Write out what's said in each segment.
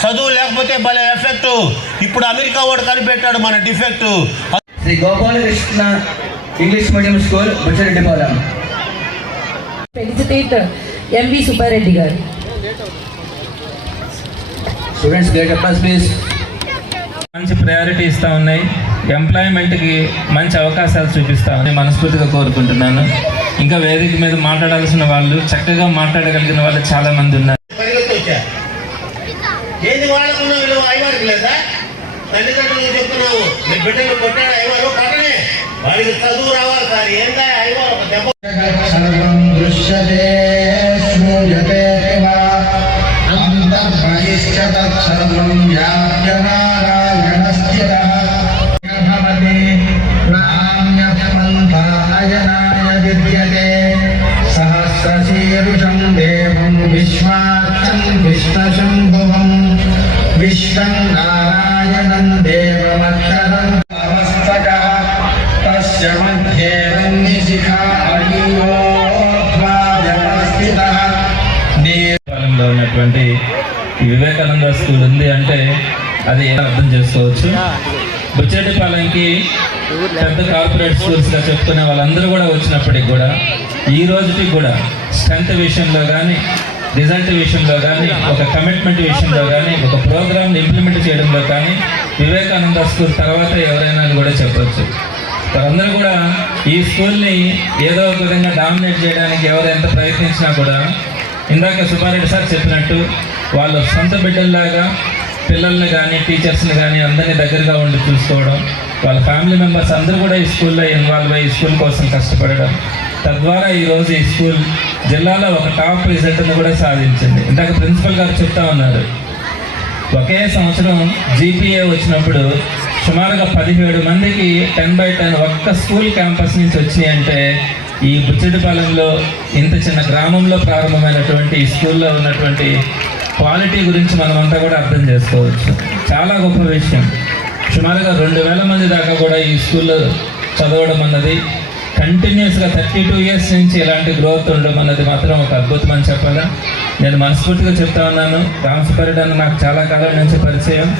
చదువు లేకపోతే భలే ఎఫెక్ట్ ఇప్పుడు అమెరికా వాడు కనిపెట్టాడు మన defect Shri Gopalakrishna English medium school Buchireddypalem పెడిజిటేట్ MV Subbareddy గారు. స్టూడెంట్స్ గేట్ అప్లాస్ ప్లీజ్ మంచి ప్రయారిటీ ఇస్తూ ఉన్నాయి. ఎంప్లాయ్మెంట్కి మంచి అవకాశాలు చూపిస్తా ఉన్నాయి. మనస్ఫూర్తిగా కోరుకుంటున్నాను. ఇంకా వేదిక మీద మాట్లాడాల్సిన వాళ్ళు చక్కగా మాట్లాడగలిగిన వాళ్ళు చాలా మంది ఉన్నారు. పరిగెత్తి వచ్చా? ఏంది వాళ్ళకున్న విలువ అయ్యవారికి లేదా తల్లిదండ్రులు చెప్తున్నావు. బిడ్డలు కొట్టాడు అయ్యవారు కాటనే వాడికి చదువు రావాలి సార్. ఏందా? అయ్యవారు ఒక దెబ్బ. यश्च तत्सर्वं व्याप्यमारायणस्य भवति नान्यपन्थायनाय विद्यते सहस्रशीरुषं देवं विश्वार्थं विश्वशम्भुवं विश्वं नारायणं देवमक्षरं तमस्तकः तस्य मध्ये रन्निशिखा अडियोध्वा जनस्थितः ने వివేకానంద స్కూల్ ఉంది అంటే అది ఎలా అర్థం చేసుకోవచ్చు? బుచ్చెడ్డిపాలెంకి పెద్ద కార్పొరేట్ స్కూల్స్గా చెప్పుకునే వాళ్ళందరూ కూడా వచ్చినప్పటికి కూడా ఈ రోజుకి కూడా స్ట్రెంత్ విషయంలో కానీ రిజల్ట్ విషయంలో కానీ ఒక కమిట్మెంట్ విషయంలో కానీ ఒక ప్రోగ్రామ్ ఇంప్లిమెంట్ చేయడంలో కానీ వివేకానంద స్కూల్ తర్వాత ఎవరైనా కూడా చెప్పొచ్చు. వారందరూ కూడా ఈ స్కూల్ని ఏదో ఒక విధంగా డామినేట్ చేయడానికి ఎవరు ఎంత ప్రయత్నించినా కూడా ఇందాక సుబ్బారెడ్డి సార్ చెప్పినట్టు వాళ్ళు సొంత బిడ్డల్లాగా పిల్లల్ని కానీ టీచర్స్ని కానీ అందరినీ దగ్గరగా ఉండి చూసుకోవడం వాళ్ళ ఫ్యామిలీ మెంబర్స్ అందరూ కూడా ఈ స్కూల్లో ఇన్వాల్వ్ అయ్యి స్కూల్ కోసం కష్టపడడం. తద్వారా ఈరోజు ఈ స్కూల్ జిల్లాలో ఒక టాప్ రిజల్ట్ని కూడా సాధించింది. ఇందాక ప్రిన్సిపల్ గారు చెప్తా ఉన్నారు. ఒకే సంవత్సరం జీపీఏ వచ్చినప్పుడు సుమారుగా పదిహేడు మందికి టెన్ బై టెన్ ఒక్క స్కూల్ క్యాంపస్ నుంచి వచ్చినాయి అంటే ఈ బుచ్చడిపాలెంలో ఇంత చిన్న గ్రామంలో ప్రారంభమైనటువంటి ఈ స్కూల్లో ఉన్నటువంటి క్వాలిటీ గురించి మనమంతా కూడా అర్థం చేసుకోవచ్చు. చాలా గొప్ప విషయం. సుమారుగా రెండు వేల మంది దాకా కూడా ఈ స్కూల్లో చదవడం అన్నది కంటిన్యూస్గా థర్టీ టూ ఇయర్స్ నుంచి ఇలాంటి గ్రోత్ ఉండడం అన్నది మాత్రం ఒక అద్భుతం అని చెప్పాలా. నేను మనస్ఫూర్తిగా చెప్తా ఉన్నాను. రామసుపరెడ్డి అన్న నాకు చాలా కాలం నుంచి పరిచయం.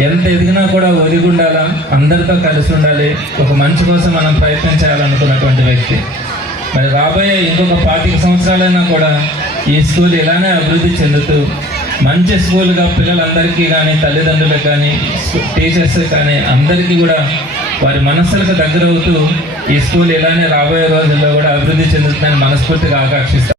ఎంత ఎదిగినా కూడా ఒదిగి ఉండాలా అందరితో కలిసి ఉండాలి. ఒక మంచి కోసం మనం ప్రయత్నం చేయాలనుకున్నటువంటి వ్యక్తి. మరి రాబోయే ఇంకొక పాతిక సంవత్సరాలైనా కూడా ఈ స్కూల్ ఇలానే అభివృద్ధి చెందుతూ మంచి స్కూల్గా పిల్లలందరికీ కానీ తల్లిదండ్రులకు కానీ టీచర్స్ కానీ అందరికీ కూడా వారి మనస్సులకు దగ్గరవుతూ ఈ స్కూల్ ఇలానే రాబోయే రోజుల్లో కూడా అభివృద్ధి చెందుతుందని మనస్ఫూర్తిగా ఆకాంక్షిస్తారు